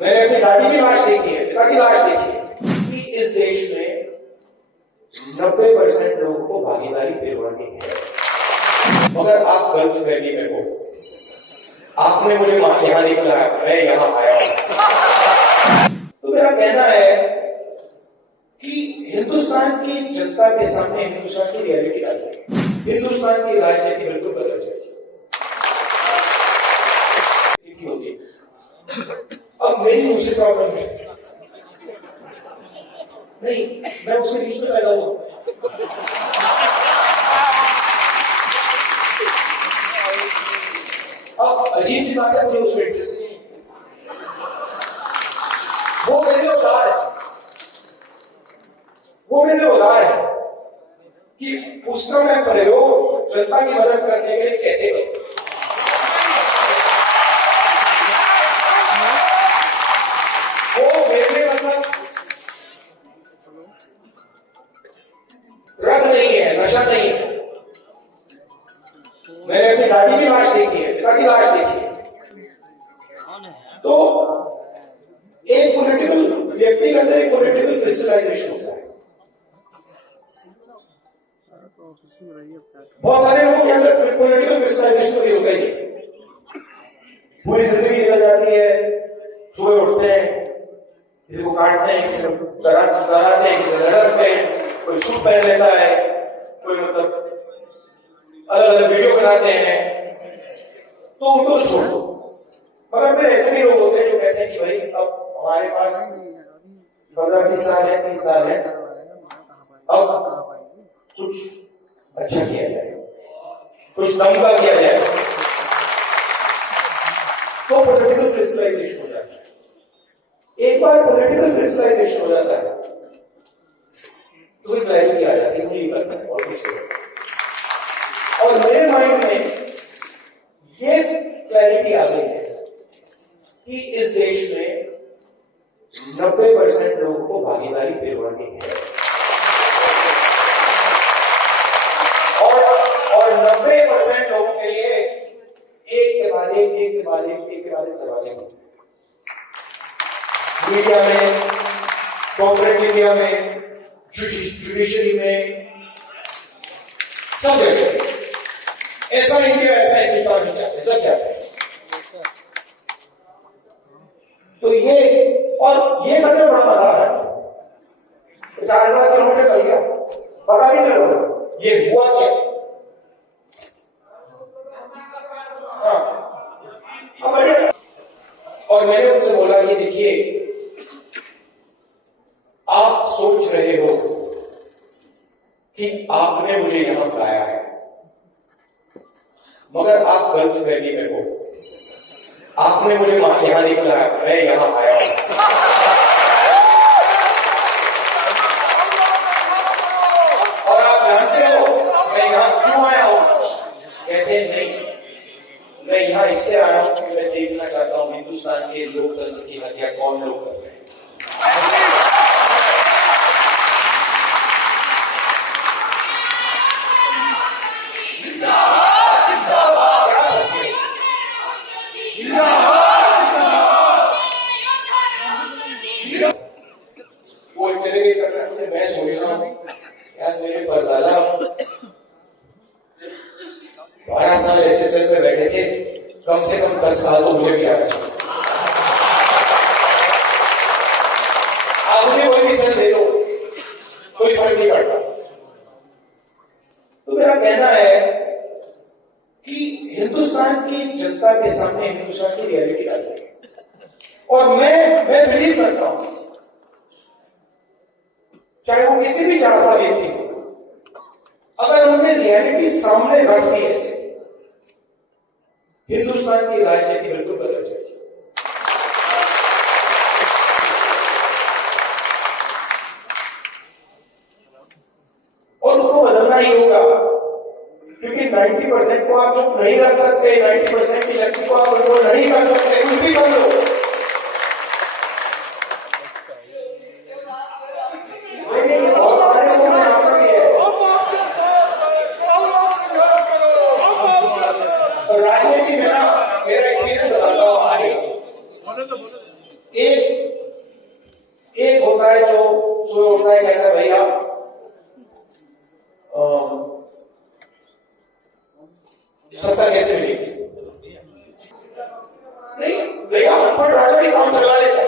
मैंने अपनी दादी की लाश देखी है, पिता की लाश देखी है कि इस देश में 90% लोगों को भागीदारी दिलवानी है, मगर आप गलत फहमी में हो। आपने मुझे यहां नहीं बुलाया, मैं यहां आया हूं। तो मेरा कहना है कि हिंदुस्तान की जनता के सामने हिंदुस्तान की रियलिटी डाल रही है। हिंदुस्तान की राजनीति बिल्कुल बदल जाएगी। अब मेरी उनसे प्रॉब्लम है नहीं, मैं उसके बीच में पैदा हुआ। अब अजीब सी बात है, मुझे उसमें इंटरेस्ट नहीं है। वो मेरे लिए औजार है, वो मेरे लिए औजार है कि उसका मैं प्रयोग जनता की मदद करने के लिए कैसे करूं। वो मेरे लिए मतलब ड्रग नहीं है, नशा नहीं है। मैंने अपनी दादी की लाश देखी है, पिता की लाश देखी है। तो एक पॉलिटिकल व्यक्ति के अंदर एक पॉलिटिकल क्रिस्टलाइजेशन होता है। बहुत सारे लोगों के अंदर पॉलिटिकल क्रिस्टलाइजेशन भी होता ही है। पूरी जिंदगी निकल जाती है, सुबह उठते हैं, किसी को काटते हैं, किसी को डराते हैं, किसी को लड़ते हैं, कोई सूट पहन लेता है, कोई मतलब अलग अलग वीडियो बनाते हैं, तो उनको तो छोड़ दो। मगर फिर ऐसे भी लोग होते हैं जो कहते हैं कि भाई अब हमारे पास 15-20 साल है, 30 साल है, अब कुछ अच्छा किया जाए, कुछ दमका किया जाए। तो पॉलिटिकल क्रिस्टलाइजेशन हो जाता है। एक बार पॉलिटिकल क्रिस्टलाइजेशन हो जाता है तो एक क्लैरिटी आ जाती है, मुझे ये करना है और कुछ नहीं। और मेरे माइंड में ये क्लैरिटी आ गई है कि इस देश में 90% लोगों को भागीदारी दिलवानी है और 90% लोगों के लिए एक के बाद एक दरवाजे खुलते हैं। मीडिया में, कॉर्पोरेट मीडिया में, जुडिशरी में, सब जगह ऐसा इंडिया, ऐसा हिंदुस्तान नहीं चाहते, सब चाहते हैं। तो ये करने में बड़ा मजा आ रहा है। 4000 किलोमीटर चल गया, पता भी नहीं लगा ये हुआ क्या। हाँ, अब बढ़िया। और मैंने उनसे बोला कि देखिए, आप सोच रहे हो कि आपने मुझे यहां बुलाया है, मगर आप गलत फहमी में हो। आपने मुझे यहां नहीं बुलाया, मैं यहां आया हूं। और आप जानते हो मैं यहां क्यों आया हूं? कहते हैं नहीं, मैं यहां इसलिए आया हूं कि मैं देखना चाहता हूं हिंदुस्तान के लोकतंत्र की हत्या कौन लोग कर रहे हैं। वो मेरे लिए करना है। मैं सोच रहा हूं यार, मेरे परदादा 12 साल एसएसएल में बैठे थे, कम से कम 10 साल तो मुझे भी आना चाहिए। आप मुझे कोई भी सर दे लो, कोई फर्क नहीं पड़ता। तो मेरा कहना है कि हिंदुस्तान की जनता के सामने हिंदुस्तान की रियलिटी डाल रही है। और मैं बिलीव करता हूं, चाहे वो किसी भी जात का व्यक्ति हो, अगर उन्हें रियलिटी सामने रख दी ऐसे, हिंदुस्तान की राजनीति बिल्कुल बदल जाएगी। और उसको बदलना ही होगा, क्योंकि 90% को आप चुप नहीं रख सकते, 90% की शक्ति को आप कंट्रोल नहीं कर सकते, कुछ भी कर लो। नहीं, बहुत सारे लोग में आप भी है। राजनीति में ना, मेरा एक्सपीरियंस बताता हूँ। नहीं भैया, अनपढ़ राजा भी काम चला लेता है।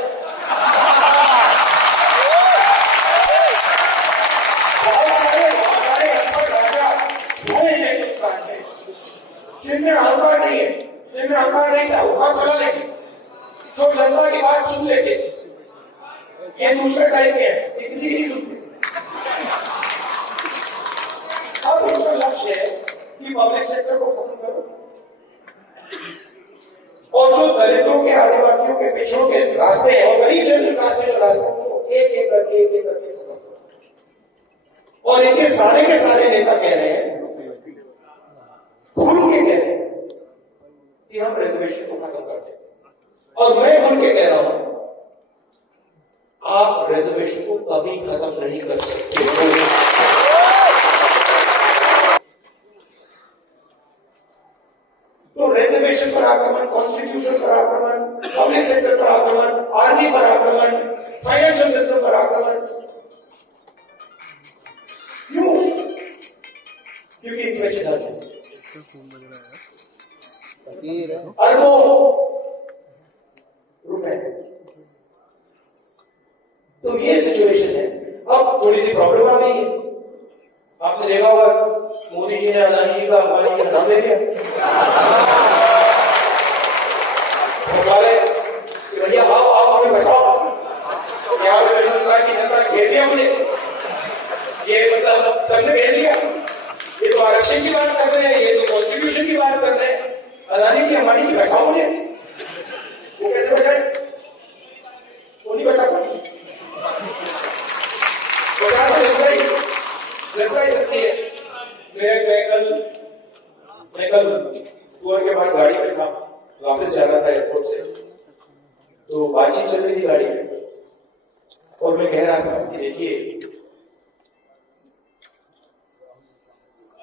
बहुत सारे अनपढ़ राजा हुए हैं हिंदुस्तान में, जिनमें अहंकार नहीं है, जिनमें अहंकार नहीं था, वो काम चला लेंगे, जो जनता की बात सुन लेते। ये दूसरे टाइप के हैं, ये किसी की नहीं सुनते। अब उनका लक्ष्य है कि पब्लिक सेक्टर को खत्म करो और जो दलितों के, आदिवासियों के, पिछड़ों के रास्ते हैं और गरीब जनरल कास्ट के जो रास्ते हैं उनको एक एक करके खत्म करो। और इनके सारे नेता कह रहे हैं, खुल के कह रहे हैं कि हम रिजर्वेशन को खत्म कर दें। और मैं खुल के कह रहा हूं, आप रिजर्वेशन को कभी खत्म नहीं कर सकते। तो रिजर्वेशन पर आक्रमण, कॉन्स्टिट्यूशन पर आक्रमण, पब्लिक सेक्टर पर आक्रमण, आर्मी पर आक्रमण, फाइनेंशियल सिस्टम पर आक्रमण, क्यों? क्योंकि इनमें धर्म है, अरबों रुपए। तो ये सिचुएशन है। अब थोड़ी सी प्रॉब्लम आ गई है। आपने देखा होगा मोदी जी ने अदानी जी का, अंबानी जी का नाम ले लिया, कि भैया आओ आओ मुझे बचाओ, यहाँ पे हिंदुस्तान की जनता ने घेर लिया मुझे, ये मतलब सबने घेर लिया, ये तो आरक्षण की बात कर रहे हैं, ये तो कॉन्स्टिट्यूशन की बात कर रहे हैं, अदानी जी अंबानी जी बचाओ मुझे। वो कैसे बचाए? वो नहीं बचा पाएंगे। बचा तो लगता ही सकती है। मैं कल टूर के बाद गाड़ी में था, वापस जा रहा था एयरपोर्ट से, तो बातचीत चल रही थी गाड़ी में और मैं कह रहा था कि देखिए,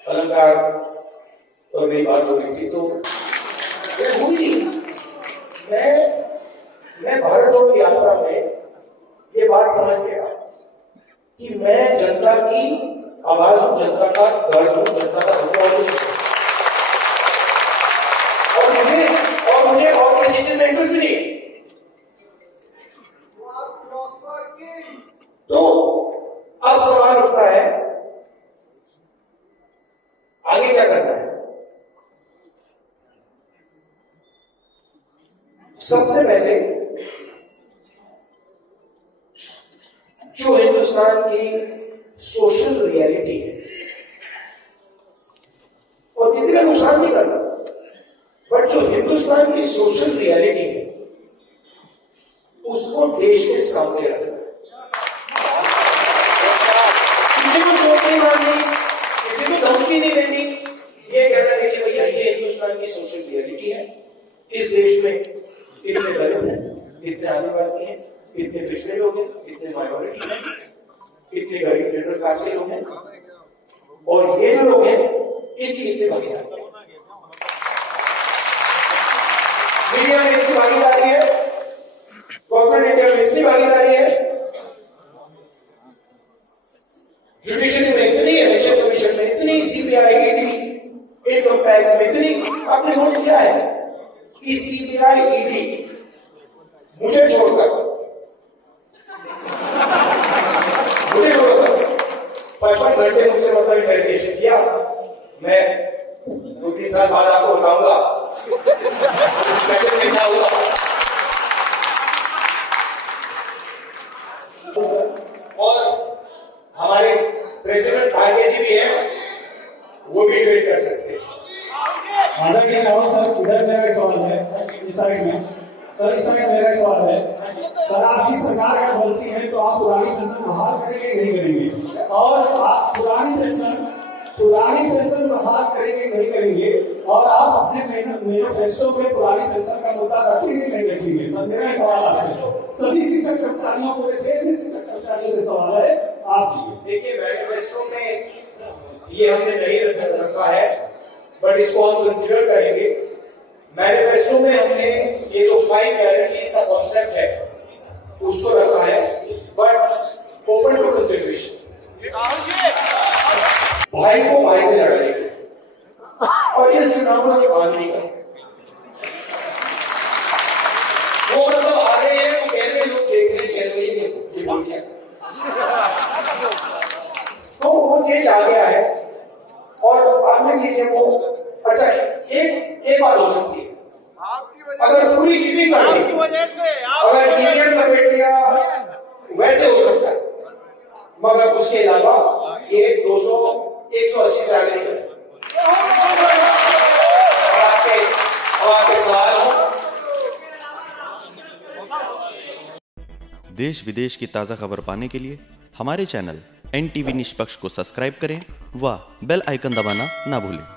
अलंकार और मेरी बात हो रही थी, तो हुई मैं भारत जोड़ो यात्रा में ये बात समझ गया कि मैं जनता की आवाज हूं, जनता का दर्द हूं, जनता का दुख हूं, और मुझे और किसी चीज में इंटरेस्ट भी नहीं है। तो अब सवाल उठता है आगे क्या करना है। सबसे पहले जो हिंदुस्तान की सोशल रियलिटी है, और किसी का नुकसान नहीं करना, बट जो हिंदुस्तान की सोशल रियलिटी है उसको देश के सामने रखना है। किसी को चोट नहीं मारनी, किसी को धमकी नहीं देनी, ये कहना है कि भैया ये हिंदुस्तान की सोशल रियलिटी है। इस देश में इतने दलित हैं, इतने आदिवासी हैं, इतने पिछड़े लोग हैं, इतने माइनॉरिटी हैं, इतने गरीब जनरल कास्ट के लोग हैं, और ये जो लोग हैं इनकी इतनी भागीदारी, मीडिया में इतनी भागीदारी है, कॉर्पोरेट इंडिया में इतनी भागीदारी है, जुडिशरी में इतनी, इलेक्शन कमीशन में इतनी, सीबीआई, ईडी, इनकम टैक्स में इतनी। आपने नोट किया है कि सीबीआई, ईडी मुझे छोड़कर 55 घंटे मुझसे मतलब इंटरोगेशन किया। मैं 2-3 साल बाद आपको बताऊंगा सेकंड में क्या हुआ। और हमारे प्रेसिडेंट भाग्य जी भी हैं, वो भी ट्वीट कर सकते हैं। आदरणीय रावत सर, इधर मेरा एक सवाल है, इस साइड में सर, इस साइड मेरा एक सवाल है सर। आपकी सरकार अगर बोलती है तो आप पुरानी पेंशन बहाल करेंगे नहीं करेंगे, और आप पुरानी पेंशन बहाल करेंगे नहीं करेंगे, और आप अपने मैनिफेस्टो में पुरानी पेंशन का मुद्दा रखेंगे नहीं रखेंगे? सर मेरा सवाल आपसे, सभी शिक्षक कर्मचारियों, पूरे देश के शिक्षक कर्मचारियों से सवाल है। आप देखिए, मैनिफेस्टो में ये हमने नहीं रखा है, बट इसको हम कंसिडर करेंगे। मैनिफेस्टो में हमने ये जो 5 गारंटीज का कॉन्सेप्ट है उसको रखा है, बट ओपन टू कंसिडरेशन। भाई को भाई से लड़ने के, और इस चुनाव में काम नहीं करते। अगर पूरी चीटिंग कर दी, अगर यूनियन कमेटियां वैसे हो सकता है, मगर उसके अलावा ये 200 180 से आगे नहीं करते। आपके सवाल हो। देश विदेश की ताज़ा खबर पाने के लिए हमारे चैनल NTV निष्पक्ष को सब्सक्राइब करें व बेल आइकन दबाना ना भूलें।